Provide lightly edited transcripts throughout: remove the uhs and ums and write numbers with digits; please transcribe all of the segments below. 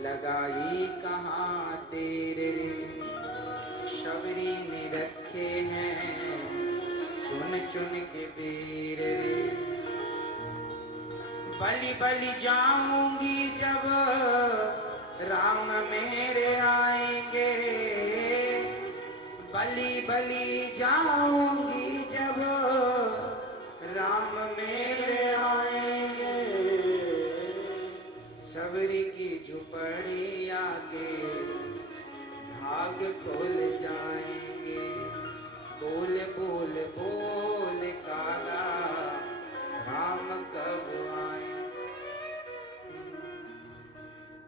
लगाई कहाँ तेरे रे। शबरी ने रखे हैं चुन चुन के पीर रे। बलि बलि जाऊंगी जब राम मेरे आएंगे। बलि बलि जाऊंगी जब राम मेरे आएंगे। शबरी की झुपड़िया के भाग खोल जाएंगे। बोल बोल बोल कागा राम कब आए।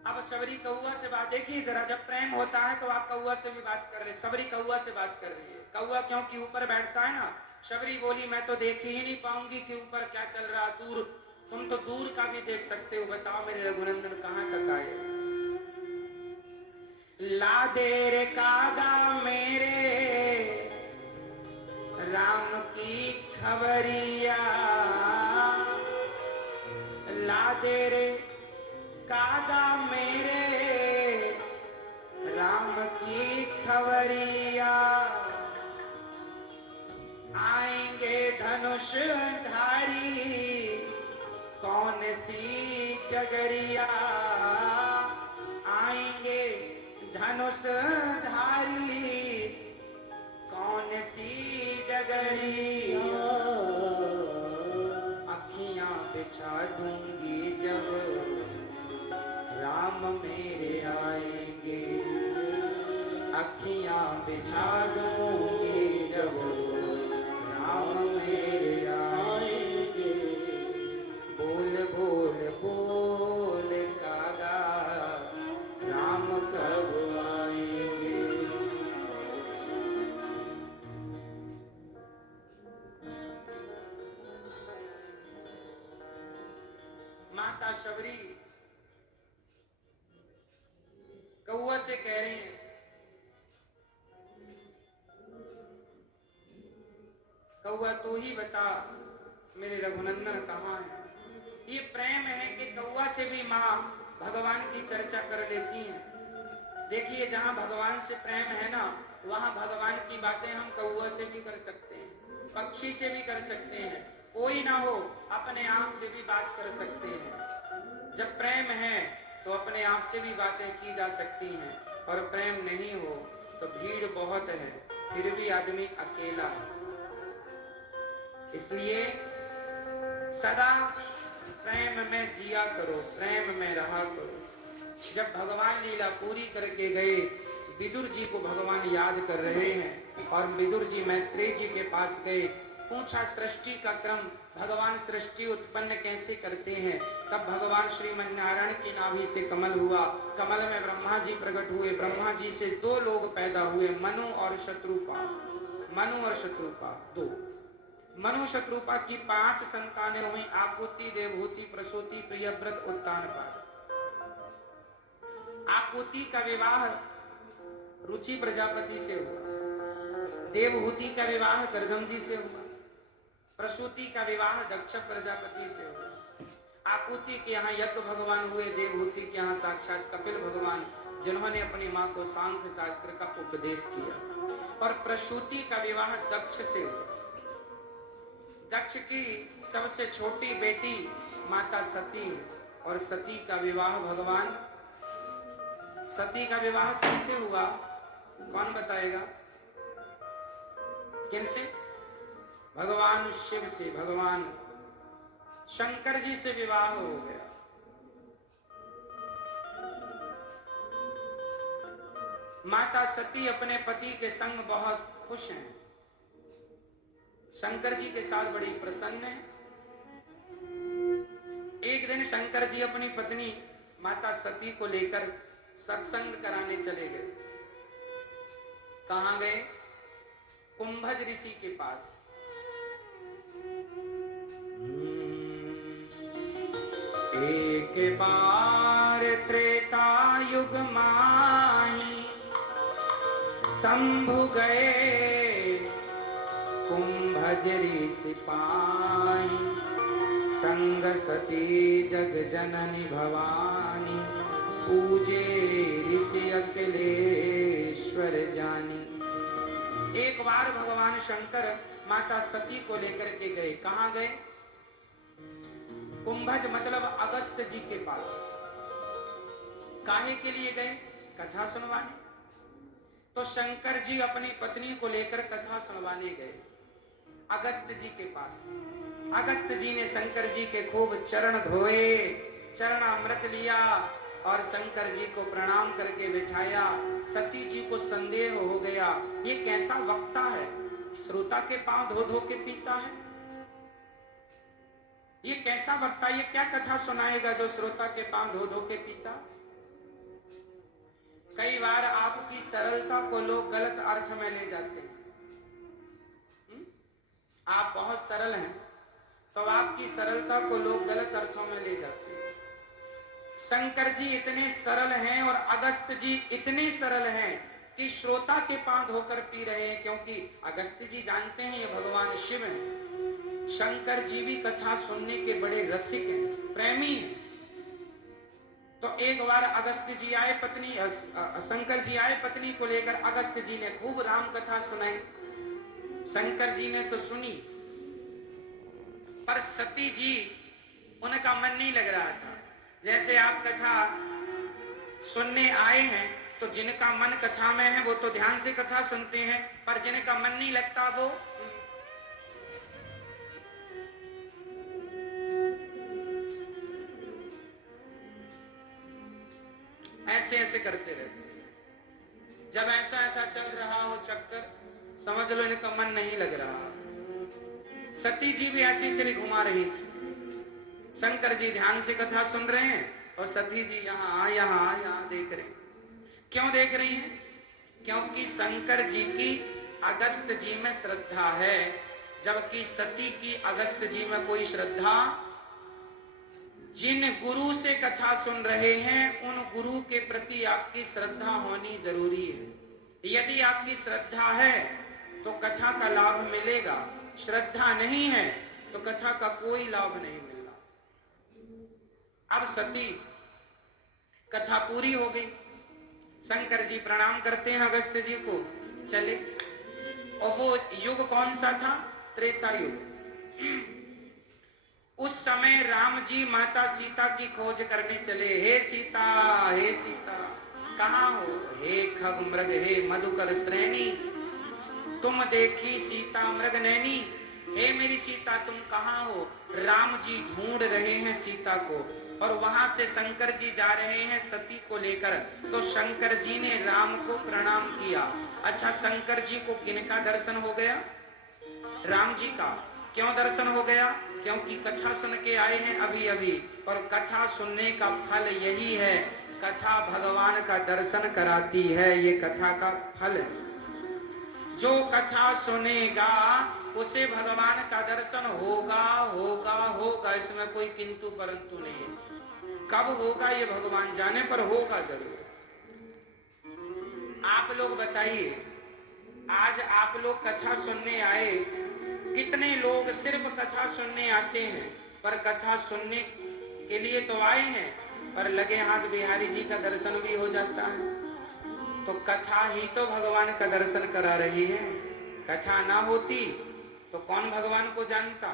अब शबरी कौआ से बात देखिए जरा, जब प्रेम होता है तो आप कौआ से भी बात कर रहे। शबरी कौआ से बात कर रही है। कौआ क्योंकि ऊपर बैठता है ना। शबरी बोली मैं तो देख ही नहीं पाऊंगी कि ऊपर क्या चल रहा। दूर तुम तो दूर का भी देख सकते हो। बताओ मेरे रघुनंदन कहाँ तक आए। ला दे रे कागा मेरे राम की खबरिया। ला दे रे कागा मेरे राम की खबरिया। आएंगे धनुष धारी कौन सी डगरिया। आएंगे धनुष धारी कौन सी डगरिया। अखियां बिछा दूंगी जब राम मेरे आएंगे। अखियां बिछा दूंगी जब राम मेरे आएंगे। बोल बोल बोल कागा राम कब आएंगे। माता शबरी कौआ से कह रही हैं कौआ तू ही बता मेरे रघुनंदन कहाँ है। ये प्रेम है कि कौआ से भी माँ भगवान की चर्चा कर लेती हैं। देखिए जहाँ भगवान से प्रेम है ना, वहाँ भगवान की बातें हम कौआ से भी कर सकते हैं, पक्षी से भी कर सकते हैं। कोई ना हो अपने आप से भी बात कर सकते हैं। जब प्रेम है तो अपने आप से भी बातें की जा सकती हैं। और प्रेम नहीं हो तो भीड़ बहुत है फिर भी आदमी अकेला है। इसलिए सदा प्रेम में जिया करो, प्रेम में रहा करो। जब भगवान लीला पूरी करके गए, विदुर जी को भगवान याद कर रहे हैं और विदुर जी मैत्रेय जी के पास गए। पूछा सृष्टि का क्रम, भगवान सृष्टि उत्पन्न कैसे करते हैं। तब भगवान श्रीमन्नारायण की नाभि से कमल हुआ, कमल में ब्रह्मा जी प्रकट हुए। ब्रह्मा जी से दो लोग पैदा हुए, मनु और शत्रुपा। मनु और शत्रुपा दो। मनु शत्रुपा की 5 संतानें हुई, आकुति, देवहूति, प्रसूति, प्रियव्रत, उत्तानपाद। आकुति का विवाह रुचि प्रजापति से हुआ, देवहूति का विवाह गर्दम जी से हुआ, प्रसूति का विवाह दक्ष प्रजापति से हुआ। आकुति के यहाँ यज्ञ भगवान हुए, देवहूति के यहाँ साक्षात कपिल भगवान, जिन्होंने अपनी माँ को सांख्य शास्त्र का उपदेश किया। और प्रसूति का विवाह दक्ष से हुआ। दक्ष की सबसे छोटी बेटी माता सती, और सती का विवाह भगवान, सती का विवाह किससे हुआ कौन बताएगा। किनसे? भगवान शिव से, भगवान शंकर जी से विवाह हो गया। माता सती अपने पति के संग बहुत खुश हैं, शंकर जी के साथ बड़ी प्रसन्न है। एक दिन शंकर जी अपनी पत्नी माता सती को लेकर सत्संग कराने चले गए। कहां गए? कुंभज ऋषि के पास। एक बार त्रेता युग माही शंभु गए, कुंभज ऋषि पाई संग सती जग जननी भवानी। पूजे ऋषि अखिलेश्वर जानी। एक बार भगवान शंकर माता सती को लेकर के गए। कहां गए? कुंभज मतलब अगस्त जी के पास। काहे के लिए गए? कथा सुनवाने। तो शंकर जी अपनी पत्नी को लेकर कथा सुनवाने गए अगस्त जी के पास। अगस्त जी ने शंकर जी के खूब चरण धोए, चरण अमृत लिया और शंकर जी को प्रणाम करके बिठाया। सती जी को संदेह हो गया, ये कैसा वक्ता है, श्रोता के पांव धो धो के पीता है। ये कैसा वक्ता, ये क्या कथा सुनाएगा जो श्रोता के पांव धो धो के पीता। कई बार आपकी सरलता को लोग गलत अर्थ में ले जाते हैं। आप बहुत सरल हैं तो आपकी सरलता को लोग गलत अर्थों में ले जाते हैं। शंकर जी इतने सरल हैं और अगस्त जी इतने सरल हैं कि श्रोता के पांव धोकर पी रहे हैं, क्योंकि अगस्त जी जानते हैं ये भगवान शिव हैं। शंकर जी भी कथा सुनने के बड़े रसिक हैं, प्रेमी हैं। तो एक बार अगस्त जी आए, शंकर जी आए पत्नी को लेकर। अगस्त जी ने खूब राम कथा सुनाई। शंकर जी ने तो सुनी, पर सती जी उनका मन नहीं लग रहा था। जैसे आप कथा सुनने आए हैं तो जिनका मन कथा में है वो तो ध्यान से कथा सुनते हैं, पर जिनका मन नहीं लगता वो ऐसे ऐसे करते रहते हैं। जब ऐसा ऐसा चल रहा हो चक्कर, समझ लो इनका मन नहीं लग रहा। सती जी भी ऐसी सिर घुमा रही थी। शंकर जी ध्यान से कथा सुन रहे हैं और सती जी यहाँ देख रहे हैं। क्यों देख रही हैं? क्योंकि शंकर जी की अगस्त जी में श्रद्धा है, जबकि सती की अगस्त जी में कोई श्रद्धा। जिन गुरु से कथा सुन रहे हैं उन गुरु के प्रति आपकी श्रद्धा होनी जरूरी है। यदि आपकी श्रद्धा है तो कथा का लाभ मिलेगा, श्रद्धा नहीं है तो कथा का कोई लाभ नहीं मिलता। अब सती कथा पूरी हो गई। शंकर जी प्रणाम करते हैं अगस्त जी को, चले। और वो युग कौन सा था? त्रेता युग। उस समय राम जी माता सीता की खोज करने चले। हे सीता, हे सीता कहाँ हो? हे खग मृग, हे मधुकर श्रेणी, तुम देखी सीता मृग नैनी। हे मेरी सीता तुम कहाँ हो? राम जी ढूंढ रहे हैं सीता को। और वहां से शंकर जी जा रहे हैं सती को लेकर। तो शंकर जी ने राम को प्रणाम किया। अच्छा, शंकर जी को किनका दर्शन हो गया? राम जी का। क्यों दर्शन हो गया? क्योंकि कथा सुन के आए हैं अभी अभी, और कथा सुनने का फल यही है। कथा भगवान का दर्शन कराती है, ये कथा का फल है। जो कथा सुनेगा उसे भगवान का दर्शन होगा होगा होगा, इसमें कोई किंतु परंतु नहीं है। कब होगा ये भगवान जाने, पर होगा जरूर। आप लोग बताइए, आज आप लोग कथा सुनने आए, कितने लोग सिर्फ कथा सुनने आते हैं, पर कथा सुनने के लिए तो आए हैं, पर लगे हाथ बिहारी जी का दर्शन भी हो जाता है। तो कथा ही तो भगवान का दर्शन करा रही है। कथा ना होती तो कौन भगवान को जानता?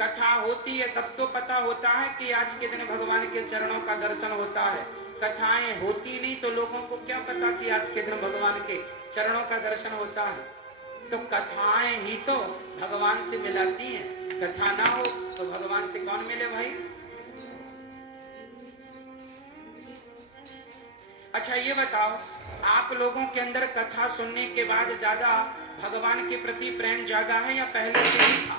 कथा होती है तब तो पता होता है कि आज के दिन भगवान के चरणों का दर्शन होता है। कथाएं होती नहीं तो लोगों को क्या पता कि आज के दिन भगवान के चरणों का दर्शन होता है। तो कथाएं ही तो भगवान से मिलाती हैं। कथा ना हो तो भगवान से कौन मिले भाई? अच्छा ये बताओ, आप लोगों के अंदर कथा सुनने के बाद ज्यादा भगवान के प्रति प्रेम जागा है या पहले से ही था?